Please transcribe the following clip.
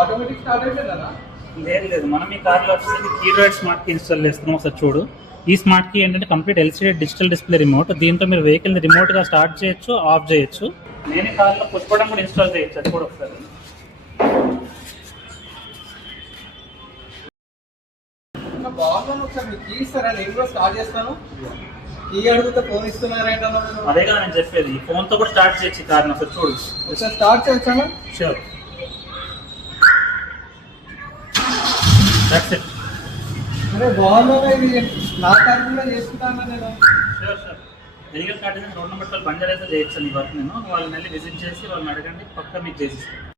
Automatic start అయిపోయింది కదా? లేదు, మనం ఈ కార్లో వచ్చేసి కీడ్రాయిడ్ స్మార్ట్ కీ ఇన్స్టాల్ చేస్తున్నాం. ఒకసారి చూడు. ఈ స్మార్ట్ కీ ఏంటంటే complete LCD digital display remote. దీంతో మీరు వెహికల్ రిమోట్ గా స్టార్ట్ చేయొచ్చు, ఆఫ్ చేయొచ్చు. నేను ఈ కార్లో పుష్ బటన్ కూడా ఇన్స్టాల్ చేయొచ్చు. అది కూడా ఒకసారి బాగున్నాను. ఒకసారి మీకు కీ ఇస్తారా? నేను కూడా స్టార్ట్ చేస్తాను. కీ అడిగితే ఫోన్ ఇస్తున్నారేంటో. అదే కదా నేను చెప్పేది. ఫోన్ తో కూడా స్టార్ట్ చేయొచ్చు ఈ కార్ని. ఒకసారి చూడు. ఒకసారి స్టార్ట్ చేయొచ్చా? షూర్. That's it. అరే బాగుందా ఇది? నా కార్ కూడా చేసుకుంటాను నేను. Sure sure. వెహికల్ స్టార్ట్ చేసి రోడ్ నెంబర్ 12 బంజారా చేయొచ్చు. నీ వర్క్ నేను వాళ్ళని వెళ్ళి విజిట్ చేసి వాళ్ళని అడగండి, పక్కా మీకు చేసిస్తాను.